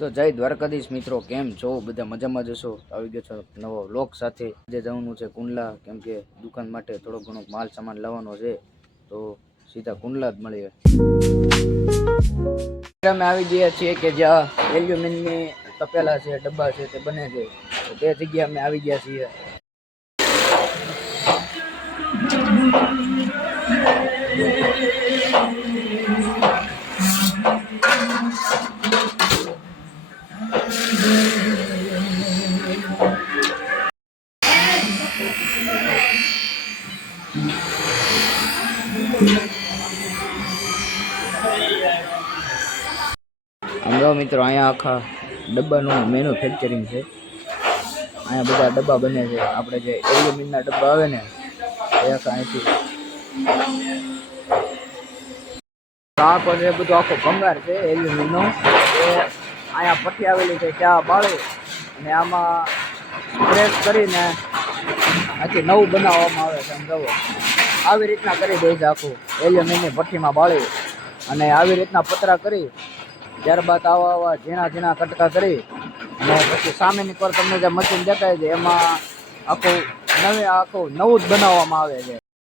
તો જય દ્વારકાધીશ મિત્રો, કેમ છો? બધા મજામાં જશો? આવી ગયો છો નવો વ્લોગ સાથે. આજે જવાનું છે કુંડલા, કેમ કે દુકાન માટે થોડો ઘણો માલ સામાન લાવવાનો છે, તો સીધા કુંડલા જ મળીએ. અમે આવી ગયા છીએ કે જ્યાં એલ્યુમિનિયમની તપેલા છે, ડબ્બા છે, તે બને છે, તો તે જગ્યાએ અમે આવી ગયા છીએ. આમ મિત્રો, અહીંયા આખા ડબ્બાનું મેન્યુફેક્ચરિંગ છે. અહીંયા બધા ડબ્બા બને છે. આપણે જે એલ્યુમિનિયમના ડબ્બા આવે ને, એ આખા અહીંથી આખો જે બધું આખો ભંગાર છે એલ્યુમિનિયમનો. એ અહીંયા પટ્ટી આવેલી છે, ત્યાં બાળી અને આમાં પ્રેસ કરીને આથી નવું બનાવવામાં આવે છે. સમજાવો, આવી રીતના કરી દે છે આખું એલ્યુમિનિયમની ભઠ્ઠીમાં બાળી, અને આવી રીતના પતરા કરી ત્યારબાદ આવા ઝીણા ઝીણા કટકા કરી અને પછી સામેની પર તમને જે મશીન દેખાય છે એમાં આખું નવું જ બનાવવામાં આવે છે.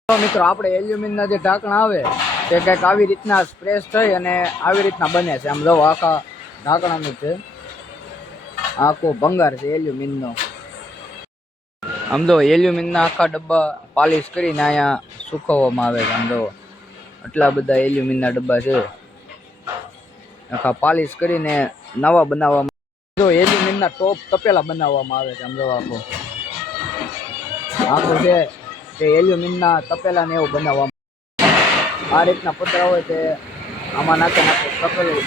તો મિત્રો, આપણે એલ્યુમિનિયમના જે ઢાંકણા આવે તે કંઈક આવી રીતના પ્રેસ થઈ અને આવી રીતના બને છે. આમ જો આખા ઢાંકણાનું છે, આખો ભંગાર છે એલ્યુમિનિયમનો. આમ તો એલ્યુમિનિયમના આખા ડબ્બા પાલિશ કરીને અહીંયા સુકવવામાં આવે છે. આમ જો આટલા બધા એલ્યુમિનિયમના ડબ્બા છે, આખા પાલિશ કરીને નવા બનાવવામાં. જો એલ્યુમિનિયમના ટોપ તપેલા બનાવવામાં આવે છે. આમ જો આખું છે તે એલ્યુમિનિયમના તપેલા ને એવું બનાવવામાં. આ રીતના પતરા હોય તે આમાં નાખે તપેલું.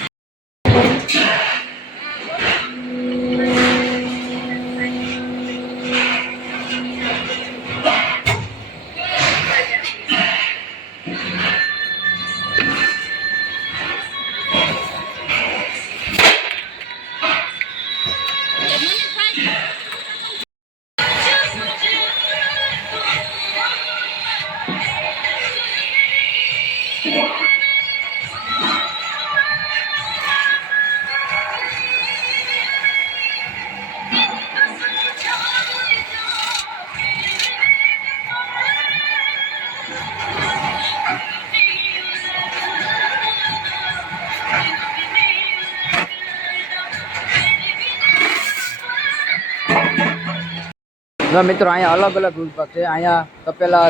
મિત્રો, અહીંયા અલગ અલગ વિભાગ છે. અહીંયા તપેલા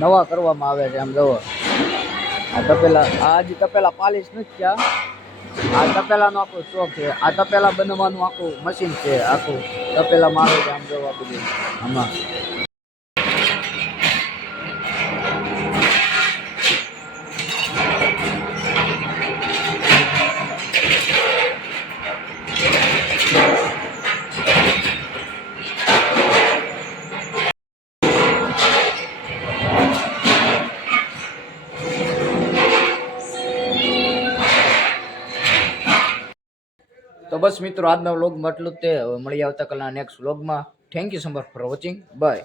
નવા કરવામાં આવે છે. આમ જુઓ, આ તપેલા, આ હજી તપેલા પાલિશ નથી થયા. આ તપેલાનો આખો સ્ટોક છે. આ તપેલા બનવાનું આખું મશીન છે, આખું તપેલામાં આવે છે. આમ જોવા બધું આમાં. તો બસ મિત્રો, આજના વ્લોગમાં એટલું જ તે. હવે મળી આવતા કલના નેક્સ્ટ વ્લોગમાં. Thank you so much for watching. By.